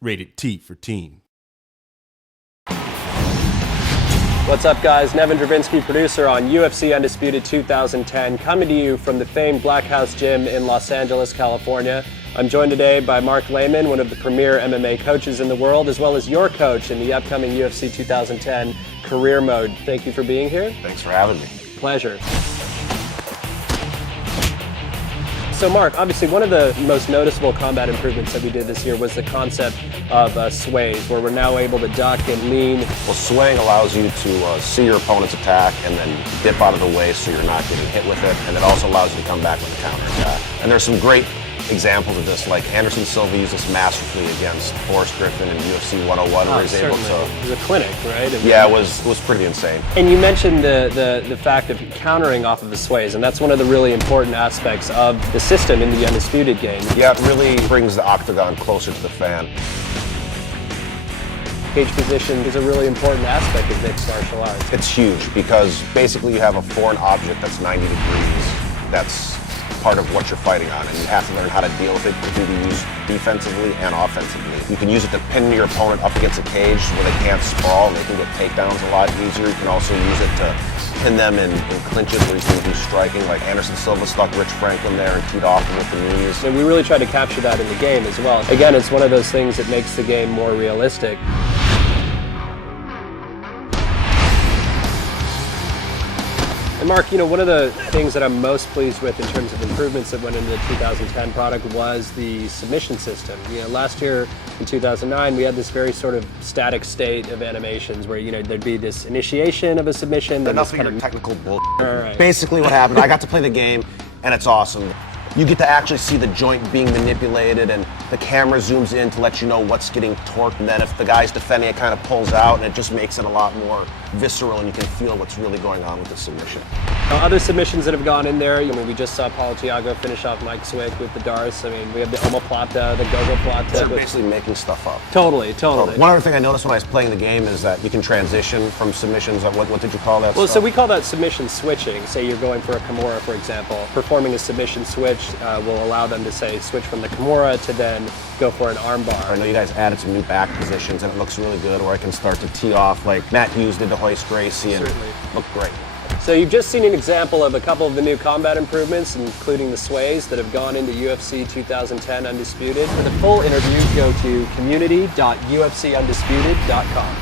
Rated T for teen. What's up, guys? Nevin Dravinsky, producer on UFC Undisputed 2010, coming to you from the famed Black House Gym in Los Angeles, California. I'm joined today by Mark Lehman, one of the premier MMA coaches in the world, as well as your coach in the upcoming UFC 2010 Career Mode. Thank you for being here. Thanks for having me. Pleasure. So Mark, obviously one of the most noticeable combat improvements that we did this year was the concept of sways, where we're now able to duck and lean. Well, swaying allows you to see your opponent's attack and then dip out of the way so you're not getting hit with it, and it also allows you to come back with a counter attack. And there's some great examples of this, like Anderson Silva used this masterfully against Forrest Griffin in UFC 101, where he's able to... It was a clinic, right? Yeah, it was pretty insane. And you mentioned the fact of countering off of the sways, and that's one of the really important aspects of the system in the Undisputed game. Yeah, it really brings the octagon closer to the fan. Cage position is a really important aspect of mixed martial arts. It's huge because basically you have a foreign object that's 90 degrees that's part of what you're fighting on, and you have to learn how to deal with it. It can be used defensively and offensively. You can use it to pin your opponent up against a cage where they can't sprawl and they can get takedowns a lot easier. You can also use it to pin them in clinches where you can do striking, like Anderson Silva stuck Rich Franklin there and teed off him with the knees. And we really try to capture that in the game as well. Again, it's one of those things that makes the game more realistic. And Mark, you know, one of the things that I'm most pleased with in terms of improvements that went into the 2010 product was the submission system. You know, last year in 2009, we had this very sort of static state of animations where, you know, there'd be this initiation of a submission. Enough of your technical bull. Right. Basically what happened, I got to play the game, and it's awesome. You get to actually see the joint being manipulated, and the camera zooms in to let you know what's getting torqued, and then if the guy's defending, it kind of pulls out, and it just makes it a lot more visceral, and you can feel what's really going on with the submission. Now, other submissions that have gone in there, I mean, we just saw Paulo Thiago finish off Mike Swick with the Darce. I mean, we have the omoplata, the gogoplata. They're basically making stuff up. Totally. One other thing I noticed when I was playing the game is that you can transition from submissions. What did you call that? Well, stuff? so we call that submission switching. Say you're going for a Kimura, for example. Performing a submission switch will allow them to, say, switch from the Kimura to then go for an armbar. I know you guys added some new back positions, and it looks really good, where I can start to tee off like Matt Hughes did to hoist Gracie, and look great. So you've just seen an example of a couple of the new combat improvements, including the sways that have gone into UFC 2010 Undisputed. For the full interview, go to community.ufcundisputed.com.